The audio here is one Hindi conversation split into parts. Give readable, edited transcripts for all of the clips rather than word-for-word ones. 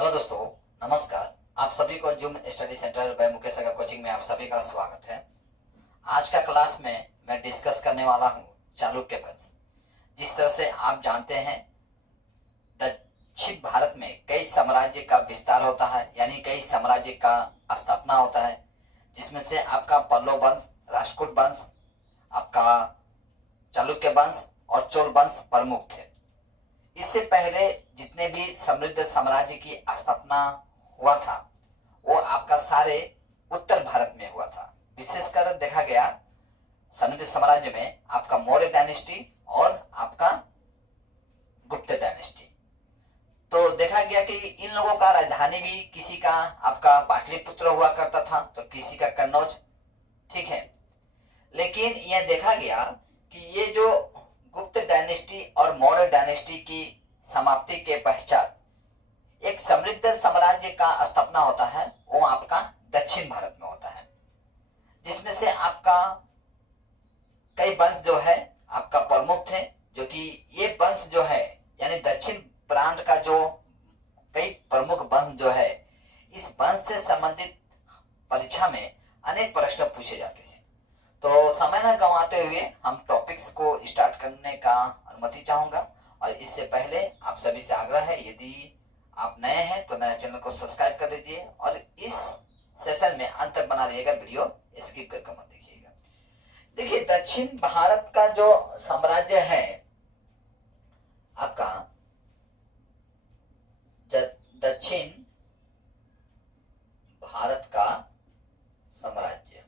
हेलो दोस्तों, नमस्कार। आप सभी को Zoom study centre by Mukesh Agrawal coaching में आप सभी का स्वागत है। आज का क्लास में मैं डिस्कस करने वाला हूँ चालुक्य वंश। जिस तरह से आप जानते हैं, दक्षिण भारत में कई साम्राज्य का विस्तार होता है, यानी कई साम्राज्य का स्थापना होता है, जिसमें से आपका पल्लव वंश, राष्ट्रकूट वंश, आपका चालुक्य वंश और चोल वंश प्रमुख थे। इससे पहले जितने भी समृद्ध साम्राज्य की स्थापना हुआ था वो आपका सारे उत्तर भारत में हुआ था। विशेषकर देखा गया समृद्ध साम्राज्य में आपका मौर्य डायनेस्टी और आपका गुप्त डायनेस्टी। तो देखा गया कि इन लोगों का राजधानी भी किसी का आपका पाटलिपुत्र हुआ करता था तो किसी का कन्नौज, ठीक है। लेकिन यह देखा गया कि ये जो गुप्त डायनेस्टी और मौर्य डायनेस्टी की समाप्ति के पश्चात एक समृद्ध साम्राज्य का स्थापना होता है, वो आपका दक्षिण भारत में होता है, जिसमें से आपका कई वंश जो है आपका प्रमुख थे, जो कि ये वंश जो है यानी दक्षिण प्रांत का जो कई प्रमुख वंश जो है, इस वंश से संबंधित परीक्षा में अनेक प्रश्न पूछे जाते हैं। तो समय न गंवाते हुए हम टॉपिक्स को स्टार्ट करने का अनुमति चाहूंगा। और इससे पहले आप सभी से आग्रह है, यदि आप नए हैं तो मेरे चैनल को सब्सक्राइब कर दीजिए और इस सेशन में अंत तक बना रहिएगा, वीडियो स्किप करके मत देखिएगा। देखिए, दक्षिण भारत का जो साम्राज्य है आपका दक्षिण भारत का साम्राज्य,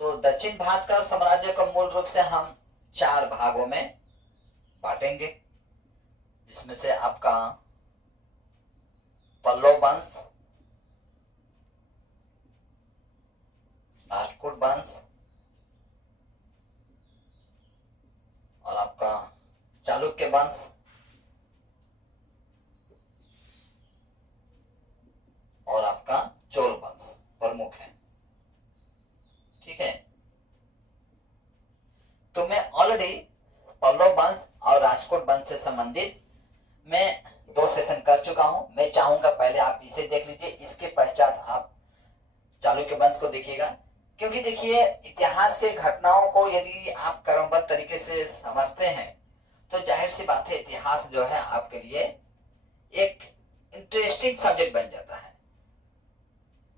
तो दक्षिण भारत का साम्राज्य को मूल रूप से हम 4 भागों में बांटेंगे, जिसमें से आपका पल्लव वंश, राष्ट्रकूट वंश और आपका चालुक्य वंश और आपका चोल वंश प्रमुख है, ठीक है। तो मैं ऑलरेडी पल्लव वंश और राष्ट्रकूट वंश से संबंधित मैं 2 सेशन कर चुका हूं। मैं चाहूंगा पहले आप इसे देख लीजिए, इसके पश्चात आप चालुक्य वंश को देखिएगा। क्योंकि देखिए, इतिहास के घटनाओं को यदि आप क्रमबद्ध तरीके से समझते हैं तो जाहिर सी बात है इतिहास जो है आपके लिए एक इंटरेस्टिंग सब्जेक्ट बन जाता है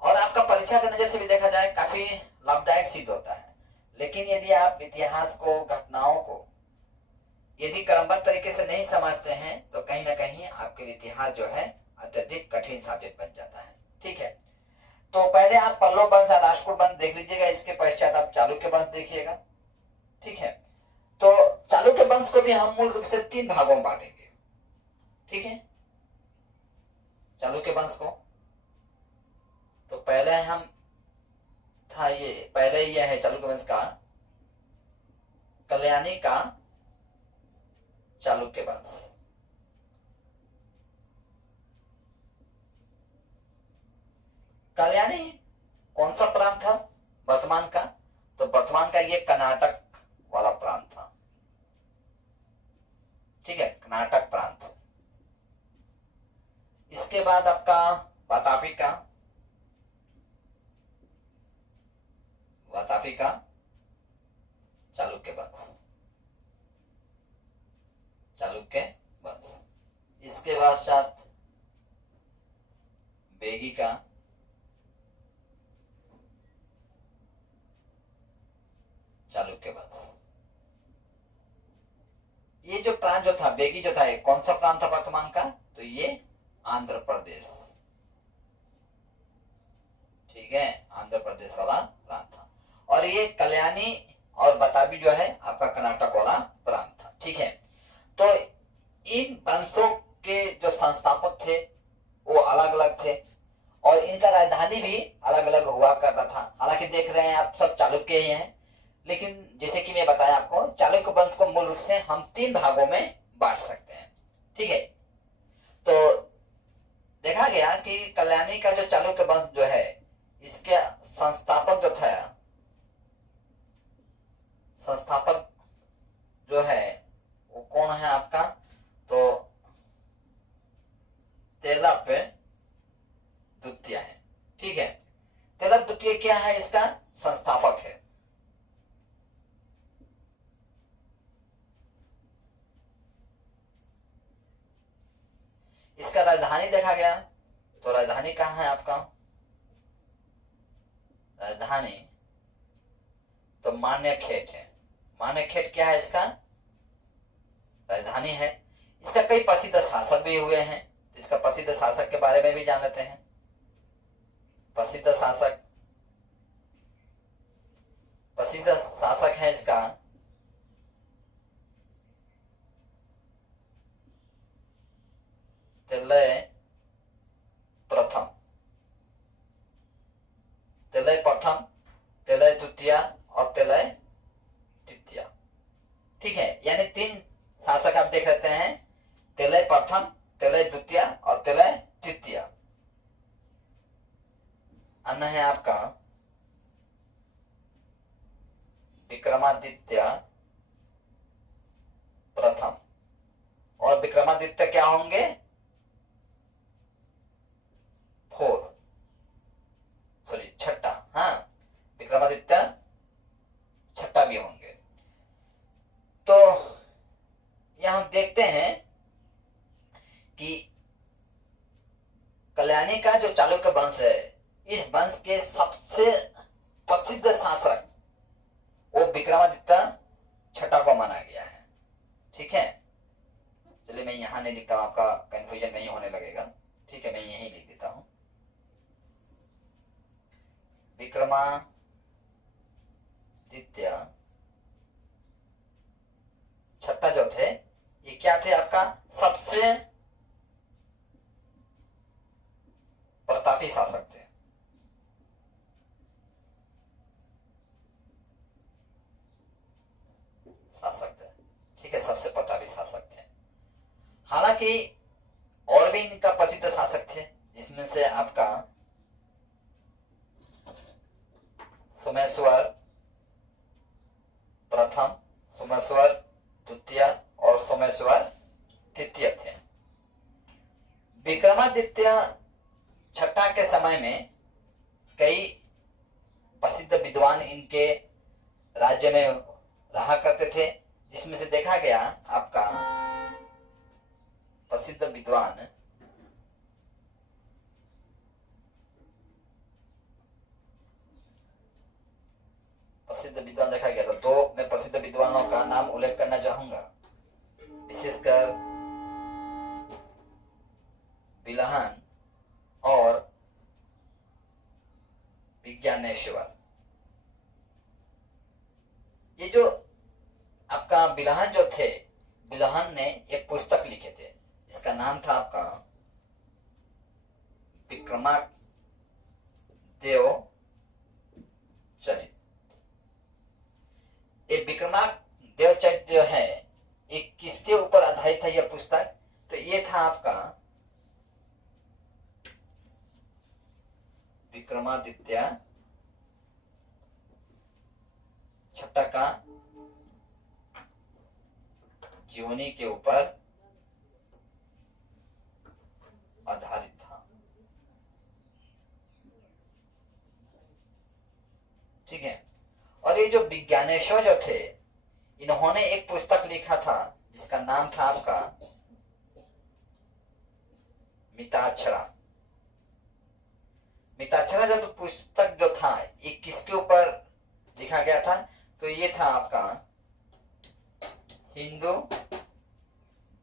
और आपका परीक्षा के नजर से भी देखा जाए काफी लाभदायक सिद्ध होता है। लेकिन यदि आप इतिहास को, घटनाओं को यदि क्रमबद्ध तरीके से नहीं समझते हैं तो कहीं ना कहीं आपके लिए इतिहास जो है अत्यधिक कठिन सब्जेक्ट बन जाता है, ठीक है। तो पहले आप पल्लव वंश और राष्ट्रकूट वंश देख लीजिएगा, इसके पश्चात आप चालुक्य वंश देखिएगा, ठीक है। तो चालुक्य वंश को भी हम मूल रूप से 3 भागों में बांटेंगे, ठीक है, चालुक्य वंश को। तो पहले हम था ये है चालुक्य वंश का कल्याणी का चालुक्य वंश। कल्याणी कौन सा प्रांत था वर्तमान का? तो वर्तमान का ये कर्नाटक वाला प्रांत था, ठीक है, कर्नाटक प्रांत। इसके बाद आपका वातापी का चालुक्य वंश। इसके बाद साथ बेगी का चालुक्य वंश। ये जो प्रांत जो था, बेगी जो था, ये कौन सा प्रांत था वर्तमान का? तो ये आंध्र प्रदेश, ठीक है, आंध्र प्रदेश वाला प्रांत था। और ये कल्याणी और बताबी जो है आपका कर्नाटक वाला प्रांत था, ठीक है। तो इन वंशों के जो संस्थापक थे वो अलग अलग थे और इनका राजधानी भी अलग अलग हुआ करता था। हालांकि देख रहे हैं आप सब चालुक्य ही हैं, लेकिन जैसे कि मैं बताया आपको, चालुक्य वंश को मूल रूप से हम 3 भागों में बांट सकते हैं, ठीक है। तो देखा गया कि कल्याणी का जो चालुक्य वंश जो है, इसके संस्थापक जो है वो कौन है आपका? तो तेलप द्वितीय है। ठीक है, तेलप द्वितीय क्या है? इसका संस्थापक है। इसका राजधानी देखा गया तो राजधानी कहाँ है आपका? राजधानी तो मान्यखेट है। मान्यखेट क्या है? इसका राजधानी है। इसका कई प्रसिद्ध शासक भी हुए हैं, तो इसका प्रसिद्ध शासक के बारे में भी जान लेते हैं। प्रसिद्ध शासक है इसका तेलय प्रथम, तेलय प्रथम, तेलय द्वितीय और तेलय तृतीय। ठीक है, यानी 3 शासक आप देख लेते हैं, तेलय प्रथम, तेलय द्वितीय और तेलय तृतीय। अन्य है आपका विक्रमादित्य प्रथम, और विक्रमादित्य क्या होंगे? 6, हाँ, विक्रमादित्य 6 भी होंगे। तो यहां हम देखते हैं कि कल्याणी का जो चालुक्य वंश है, इस वंश के सबसे प्रसिद्ध शासक वो विक्रमादित्य 6 को माना गया है। ठीक है, चलिए मैं यहां नहीं लिखता हूं, आपका कंफ्यूजन नहीं होने लगेगा। ठीक है, मैं यही लिख देता हूं। विक्रमादित्य 6 जो थे, ये क्या थे? आपका सबसे प्रतापी शासक थे। ठीक है, सबसे प्रतापी शासक थे। हालांकि और भी इनका प्रसिद्ध शासक थे, जिसमें से आपका सोमेश्वर प्रथम, सोमेश्वर द्वितीय और सोमेश्वर तृतीय थे। विक्रमादित्य 6 के समय में कई प्रसिद्ध विद्वान इनके राज्य में रहा करते थे, जिसमें से देखा गया आपका प्रसिद्ध विद्वान देखा गया। तो मैं प्रसिद्ध विद्वानों का नाम उल्लेख करना चाहूंगा, विशेषकर बिलहन और विज्ञानेश्वर। ये जो आपका बिलहन जो थे, बिलहन ने एक पुस्तक लिखे थे, इसका नाम था आपका विक्रमादेव चरित। ये विक्रमादेव चरित जो है, एक किसके ऊपर आधारित है यह पुस्तक? तो ये था आपका विक्रमादित्य 6 का जीवनी के ऊपर आधारित था। ठीक है, और ये जो विज्ञानेश्वर जो थे, इन्होंने एक पुस्तक लिखा था जिसका नाम था आपका मिताक्षरा। मिताक्षरा जो पुस्तक जो था, ये किसके ऊपर लिखा गया था? तो ये था आपका हिंदू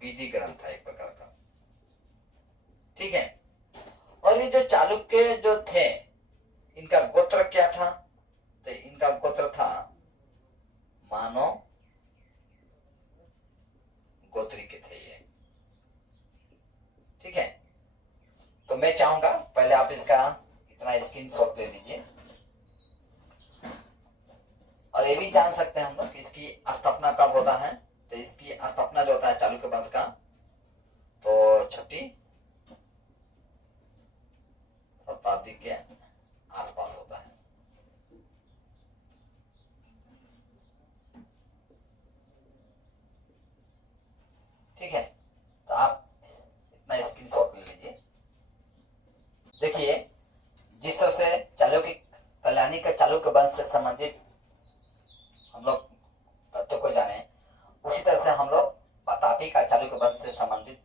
विधि ग्रंथ था, एक प्रकार का। ठीक है, और ये जो चालुक्य जो थे, इनका गोत्र क्या था? तो इनका गोत्र था मानव गोत्री के थे ये। ठीक है, तो मैं चाहूंगा पहले आप इसका इतना स्क्रीनशॉट ले लीजिए, और ये भी जान सकते हैं हम लोग कि इसकी स्थापना कब होता है। तो इसकी स्थापना जो होता है चालुक्य वंश का, तो 6वीं शताब्दी के आसपास होता है। ठीक है, तो आप इतना स्क्रीनशॉट ले लीजिए। देखिए, जिस तरह से चालुक्य कल्याणी का चालुक्य वंश से संबंधित हम लोग तत्वों को जाने, उसी तरह से हम लोग प्रतापी का चालुक्य वंश से संबंधित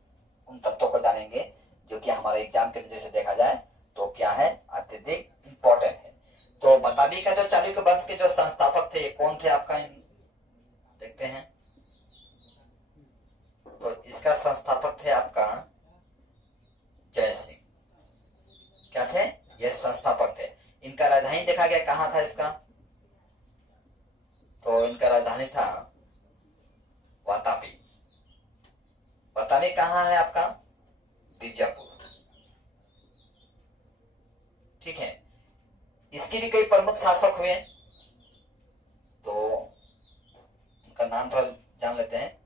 उन तत्वों को जानेंगे जो कि हमारे एग्जाम के नजर से देखा जाए तो क्या है, अत्यधिक इंपॉर्टेंट है। तो प्रतापी का जो चालुक्य वंश के जो संस्थापक थे, ये कौन थे आपका, देखते हैं। तो इसका संस्थापक थे आपका जय सिंह। क्या थे? ये संस्थापक थे। इनका राजधानी देखा गया कहां था इसका, तो इनका राजधानी था वातापी। वातापी कहां है आपका, बीजापुर। ठीक है। इसके भी कई प्रमुख शासक हुए, तो उनका नाम थोड़ा जान लेते हैं।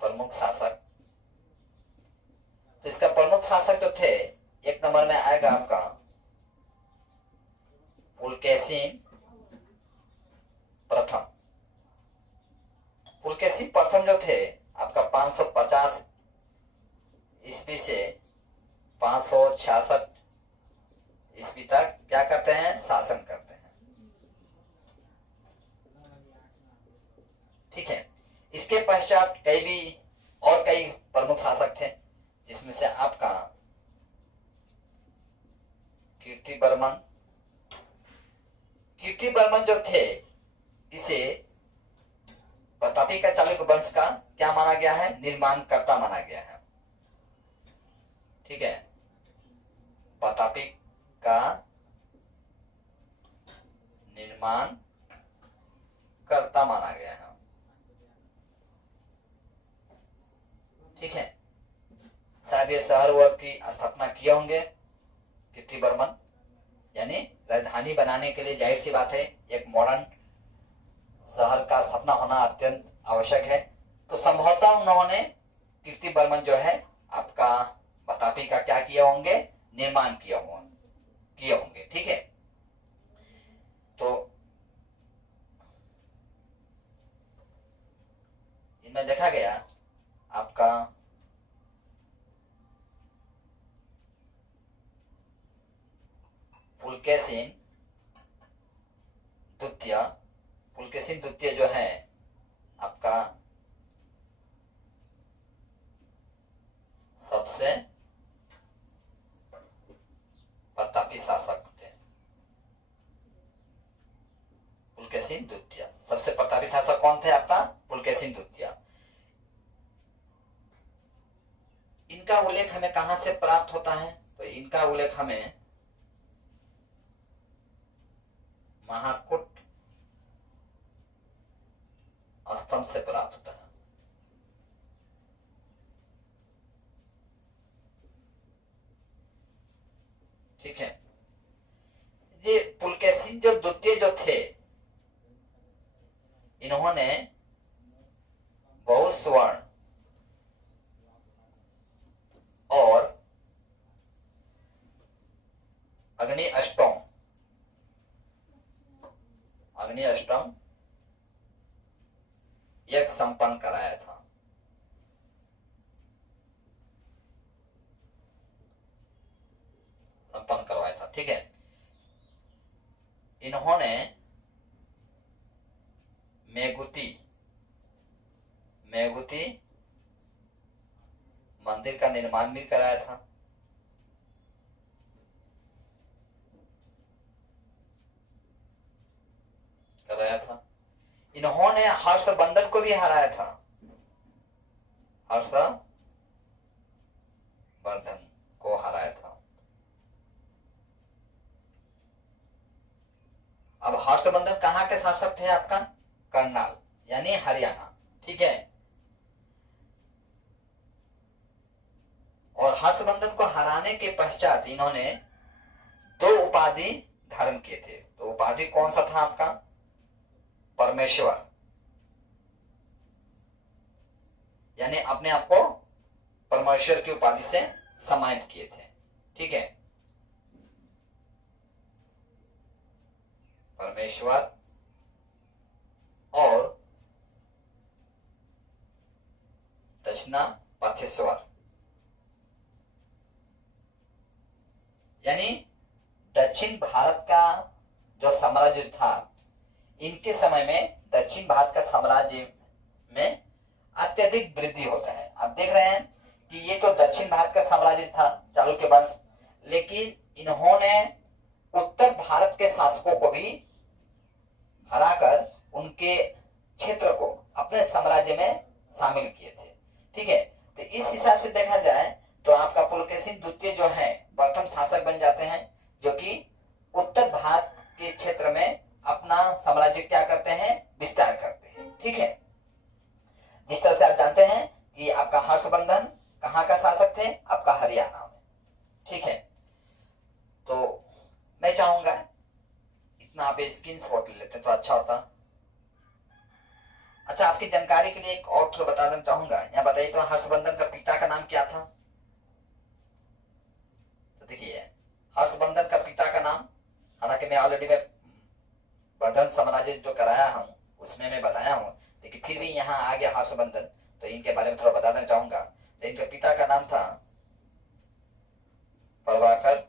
प्रमुख शासक, तो इसका प्रमुख शासक जो थे, एक नंबर में आएगा आपका पुलकेशिन प्रथम। पुलकेशिन प्रथम जो थे आपका 550 ईस्वी से 566 ईस्वी तक क्या करते हैं, शासन करते हैं। ठीक है। इसके पश्चात कई प्रमुख शासक थे, जिसमें से आपका कीर्तिवर्मन जो थे, इसे प्रतापी का चालुक्य वंश का क्या माना गया है, निर्माणकर्ता माना गया है। ठीक है। प्रतापी का निर्माण कर्ता माना गया है। ठीक है। शायद ये शहर वर्ग की स्थापना किए होंगे कीर्तिवर्मन, यानी राजधानी बनाने के लिए जाहिर सी बात है एक मॉडर्न शहर का स्थापना होना अत्यंत आवश्यक है। तो संभवतः उन्होंने कीर्तिवर्मन जो है आपका प्रतापी का क्या किए होंगे, निर्माण किए होंगे। ठीक है। तो इनमें देखा गया आपका पुलकेशिन द्वितीय जो है आपका सबसे प्रतापी शासक थे। पुलकेशिन द्वितीय सबसे प्रतापी शासक कौन थे आपका, पुलकेशिन द्वितीय। इनका उल्लेख हमें कहां से प्राप्त होता है, तो इनका उल्लेख हमें महाकूट स्तंभ से प्राप्त होता है। ठीक है। ये पुलकेशिन जो द्वितीय जो थे, इन्होंने बहुत स्वर्ण और अग्नि अष्टम यज्ञ संपन्न कराया था। ठीक है। इन्होंने मेघुती मंदिर का निर्माण भी कराया था। इन्होंने हर्षवर्धन को भी हराया था। अब हर्षवर्धन कहाँ के शासक थे आपका, करनाल यानी हरियाणा। ठीक है। और हर्षवर्धन को हराने के पश्चात इन्होंने 2 उपाधि धारण किए थे। तो उपाधि कौन सा था आपका, परमेश्वर, यानी अपने आप को परमेश्वर की उपाधि से सम्मानित किए थे। ठीक है। परमेश्वर और दक्षिणा पथेश्वर, यानी दक्षिण भारत का जो साम्राज्य था, इनके समय में दक्षिण भारत का साम्राज्य में अत्यधिक वृद्धि होता है। आप देख रहे हैं कि ये तो दक्षिण भारत का साम्राज्य था चालुक्य वंश, लेकिन इन्होंने उत्तर भारत के शासकों को भी हराकर उनके क्षेत्र को अपने साम्राज्य में शामिल किए थे। ठीक है, तो इस हिसाब से देखा जाए तो आपका पुलकेशिन द्वितीय जो है प्रथम शासक बन जाते हैं, जो कि उत्तर भारत के क्षेत्र में अपना साम्राज्य क्या करते हैं, विस्तार करते हैं। ठीक है, जिस तरह से आप जानते हैं कि आपका हर्षवर्धन कहाँ का शासक थे, आपका हरियाणा में। ठीक है, तो मैं चाहूंगा इतना आप स्क्रीन शॉट ले लेते तो अच्छा होता। अच्छा, आपकी जानकारी के लिए एक और थोड़ा बता देना चाहूंगा। यहाँ बताइए तो हर्षवर्धन का पिता का नाम क्या था? तो देखिए, हर्षवर्धन का पिता का नाम, हालांकि मैं ऑलरेडी में वर्धन साम्राज्य जो कराया हूं उसमें मैं बताया हूं, लेकिन फिर भी यहाँ आ गया हर्षवर्धन, तो इनके बारे में थोड़ा बता देना चाहूंगा। तो इनके पिता का नाम था प्रभाकर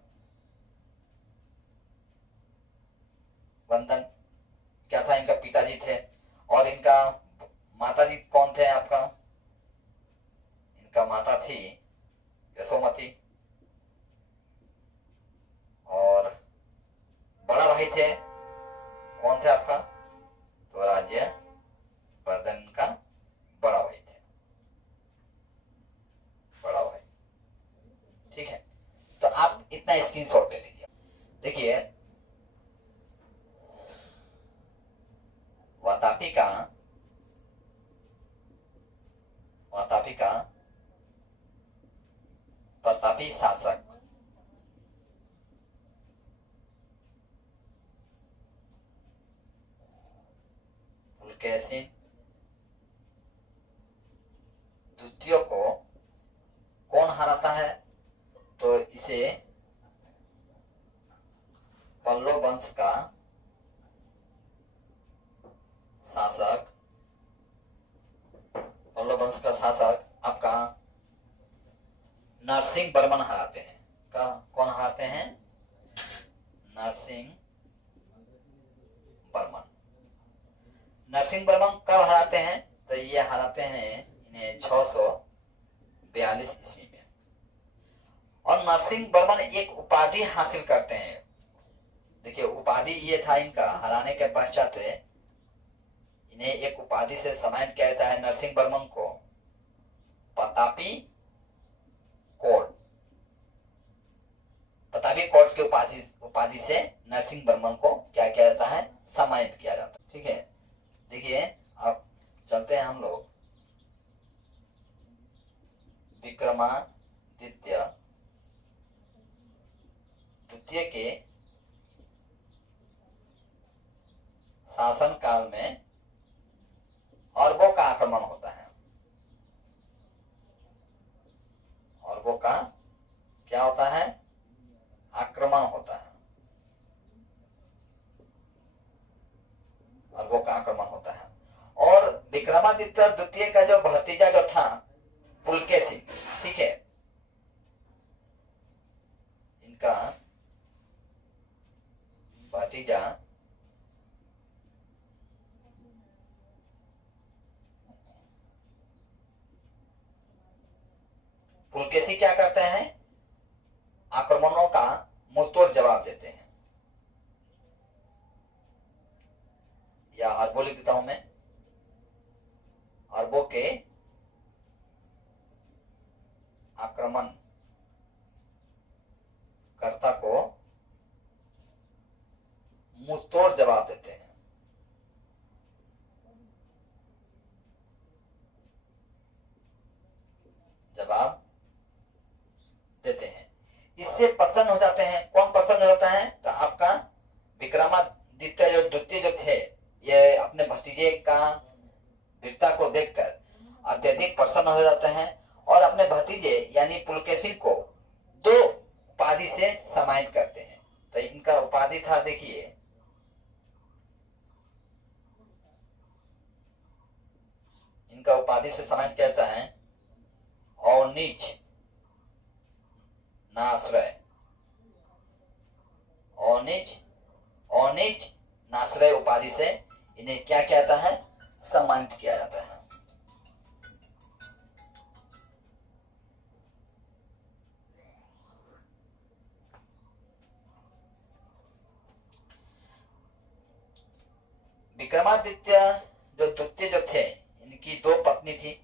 वर्धन, क्या था, इनका पिताजी थे। और इनका माताजी कौन थे आपका? इनका माता थी यशोमती, और बड़ा भाई थे, कौन थे आपका? तो राज्य वर्धन का बड़ा भाई थे, बड़ा भाई। ठीक है, तो आप इतना स्क्रीनशॉट ले लीजिए। देखिए, वातापी का प्रतापी शासक पुलकेशिन द्वितीय को कौन हराता है? तो इसे पल्लव वंश का शासक, पल्लव वंश का शासक आपका नरसिंह वर्मन हराते हैं। कौन हराते हैं? नरसिंह वर्मन। नरसिंह वर्मन कब हराते हैं? तो ये हराते हैं इन्हें 642 ईस्वी में। और नरसिंह वर्मन एक उपाधि हासिल करते हैं। देखिए, उपाधि ये था इनका, हराने के पश्चात इन्हें एक उपाधि से सम्मानित किया जाता है नरसिंह वर्मन को, प्रतापी कोट। प्रतापी कोट के उपाधि से नरसिंह वर्मन को क्या किया जाता है? सम्मानित किया जाता है। ठीक है, देखिए अब चलते हैं हम लोग विक्रमादित्य द्वितीय के शासन काल में अरबों का आक्रमण होता है। अरबों का क्या होता है? आक्रमण होता है। अरबों का आक्रमण होता है। और विक्रमादित्य द्वितीय का जो भतीजा जो था पुलकेशिन, ठीक है, इनका भतीजा पुलकेशी क्या करते हैं? आक्रमणों का मुंहतोड़ जवाब देते हैं। या अरबों लिख देता हूं मैं, अरबों के आक्रमण कर्ता को मुंहतोड़ जवाब देते हैं। जवाब देते हैं, इससे प्रसन्न हो जाते हैं। कौन प्रसन्न हो जाता है? तो आपका विक्रमादित्य जो द्वितीय जो थे, ये अपने भतीजे का वीरता को देखकर अत्यधिक प्रसन्न हो जाते हैं और अपने भतीजे यानी पुलकेशिन को 2 उपाधि से सम्मानित करते हैं। तो इनका उपाधि था, देखिए, इनका उपाधि से सम्मानित किया जाता है और नीच नाश्रय, ओनिज ओनिज नासरे उपाधि से इन्हें क्या किया जाता है, सम्मानित किया जाता है। विक्रमादित्य जो द्वितीय जो थे, इनकी दो पत्नी थी,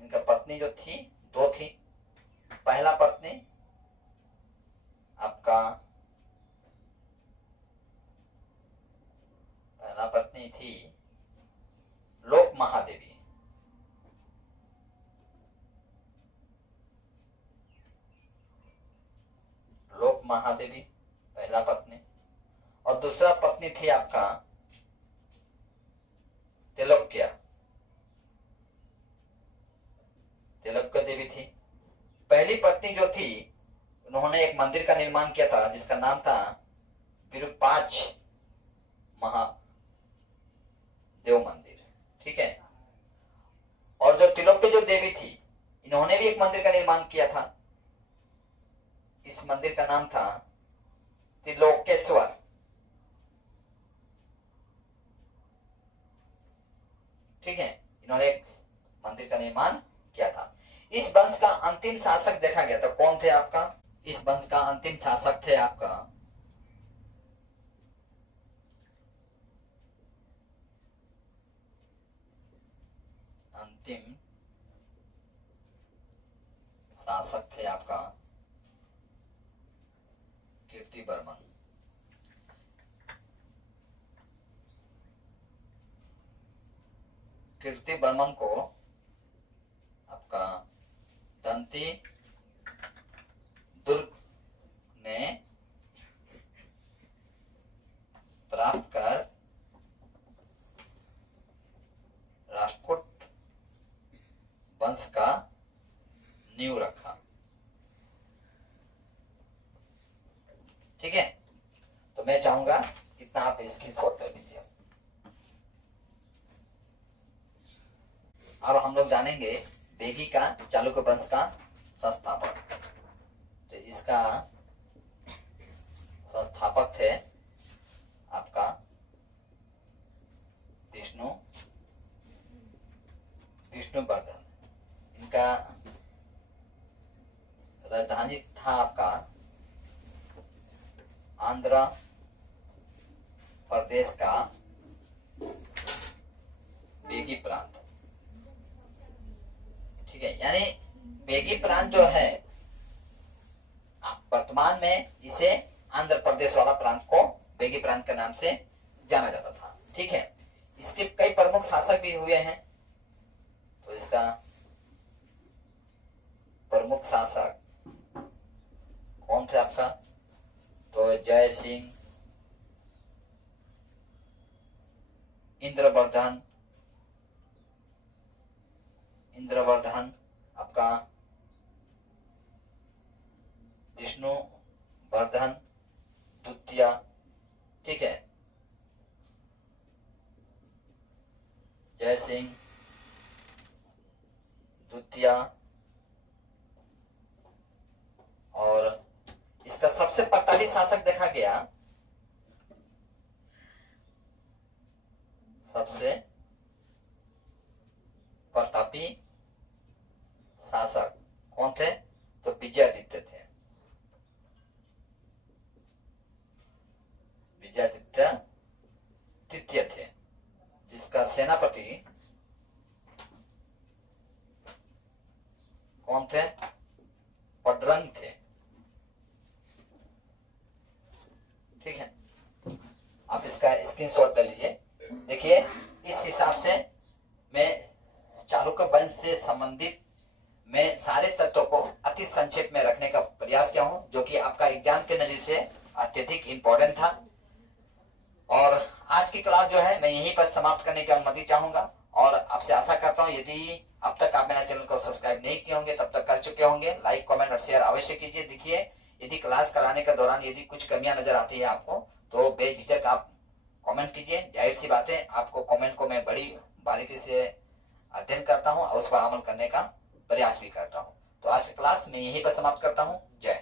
इनका पत्नी जो थी दो थी। पहला पत्नी आपका पहला पत्नी थी लोक महादेवी। लोक महादेवी पहला पत्नी। और दूसरा पत्नी थी आपका तिलोक्या, तिलोक्या देवी थी। पहली पत्नी जो थी, उन्होंने एक मंदिर का निर्माण किया था जिसका नाम था विरूपाक्ष महादेव मंदिर, ठीक है। और जो तिलोक्या जो देवी थी, इन्होंने भी एक मंदिर का निर्माण किया था। इस मंदिर का नाम था त्रिलोकेश्वर, ठीक है। इन्होंने एक मंदिर का निर्माण किया था। इस वंश का अंतिम शासक देखा गया था, कौन थे आपका, इस वंश का अंतिम शासक थे आपका अंतिम शासक थे आपका कीर्तिवर्मन। कीर्तिवर्मन को आपका दंती दुर्ग ने परास्त कर राष्ट्रकूट वंश का नींव रखा, ठीक है। तो मैं चाहूंगा इतना आप इसकी शॉर्ट कर लीजिए। अब हम लोग जानेंगे बेगी का चालुक्य वंश का संस्थापक। तो इसका संस्थापक थे आपका विष्णुवर्धन। इनका राजधानी था आपका आंध्र प्रदेश का बेगी प्रांत, ठीक है। यानी बेगी प्रांत जो है वर्तमान में इसे आंध्र प्रदेश वाला प्रांत को बेगी प्रांत के नाम से जाना जाता था, ठीक है। इसके कई प्रमुख शासक भी हुए हैं। तो इसका प्रमुख शासक कौन थे आपका, तो जय सिंह, इंद्रवर्धन आपका विष्णुवर्धन द्वितीय, ठीक है। जय सिंह द्वितीय। और इसका सबसे प्रतापी शासक देखा गया, सबसे प्रतापी शासक कौन थे, तो विजयादित्य थे। विजयादित्य तृतीय थे, जिसका सेनापति कौन थे, पडरंग थे, ठीक है। आप इसका स्क्रीनशॉट ले लीजिए। देखिए, इस हिसाब से मैं चालुक्य वंश से संबंधित मैं सारे तत्वों को अति संक्षेप में रखने का प्रयास किया हूं, जो कि आपका एग्जाम के नजरिए से अत्यधिक इम्पोर्टेंट था। और आज की क्लास जो है मैं यहीं पर समाप्त करने की अनुमति चाहूंगा। और आपसे आशा करता हूं यदि अब तक आप मेरा चैनल को सब्सक्राइब नहीं किए होंगे तब तक कर चुके होंगे। लाइक, कमेंट और शेयर अवश्य कीजिए। देखिए, यदि क्लास कराने के दौरान यदि कुछ कमियां नजर आती है आपको, तो बेझिझक आप कमेंट कीजिए। जाहिर सी बात है, आपको कमेंट को मैं बड़ी बारीकी से अध्ययन करता हूं और उस पर अमल करने का प्रयास भी करता हूं। तो आज की क्लास मैं यहीं पर समाप्त करता हूं। जय